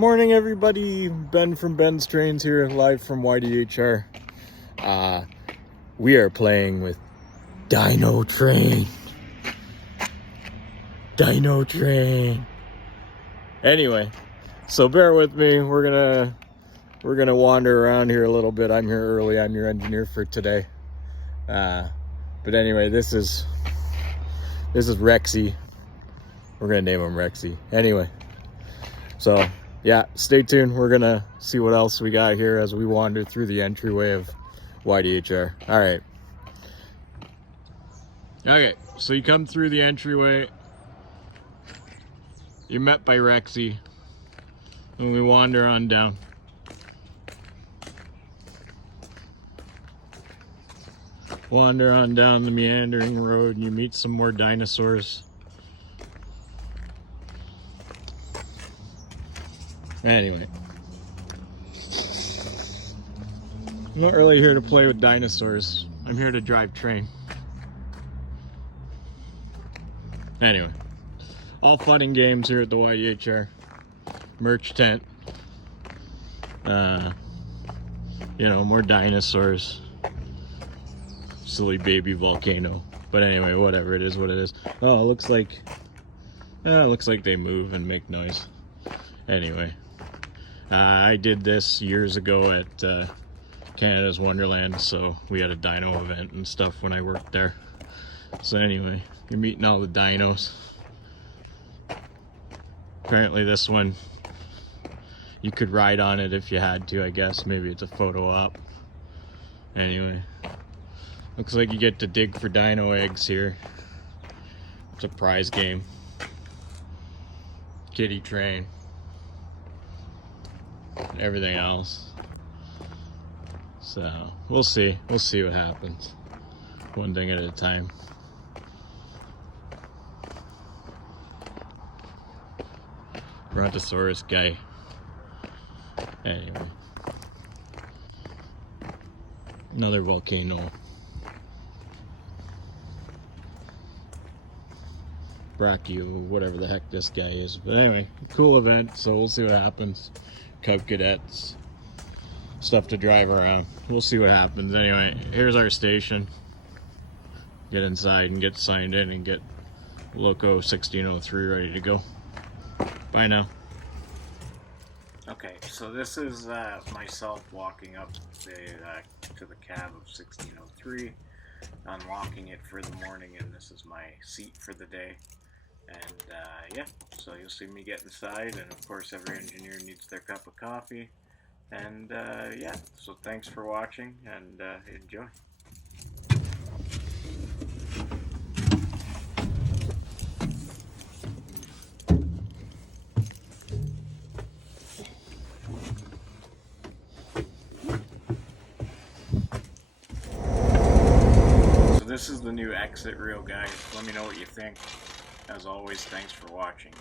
Morning, everybody. Ben from Ben's Trains here, live from YDHR. We are playing with Dino Train. Dino Train. Anyway, so bear with me. We're gonna wander around here a little bit. I'm here early. I'm your engineer for today. But anyway, this is Rexy. We're gonna name him Rexy. Anyway, so yeah, stay tuned. We're gonna see what else we got here as we wander through the entryway of YDHR. All right. Okay, so you come through the entryway. You're met by Rexy, and we wander on down. Wander on down the meandering road, and you meet some more dinosaurs. Anyway, I'm not really here to play with dinosaurs. I'm here to drive train. Anyway, all fun and games here at the YDHR merch tent. You know, more dinosaurs. Silly baby volcano. But anyway, whatever, it is what it is. Oh, it looks like they move and make noise. Anyway, I did this years ago at Canada's Wonderland, so we had a dino event and stuff when I worked there. So anyway, you're meeting all the dinos. Apparently this one, you could ride on it if you had to, I guess. Maybe it's a photo op. Anyway, looks like you get to dig for dino eggs here. It's a prize game. Kiddie train. Everything else. So we'll see what happens, one thing at a time. Brontosaurus guy. Anyway, another volcano. Brachio, whatever the heck this guy is. But anyway, cool event, so we'll see what happens. Cub cadets, stuff to drive around. We'll see what happens. Anyway, here's our station. Get inside and get signed in and get Loco 1603 ready to go. Bye now. Okay, so this is myself walking up to the cab of 1603, unlocking it for the morning, and this is my seat for the day. And yeah, so you'll see me get inside, and of course every engineer needs their cup of coffee. And yeah, so thanks for watching, and enjoy. So this is the new exit reel, guys. Let me know what you think. As always, thanks for watching.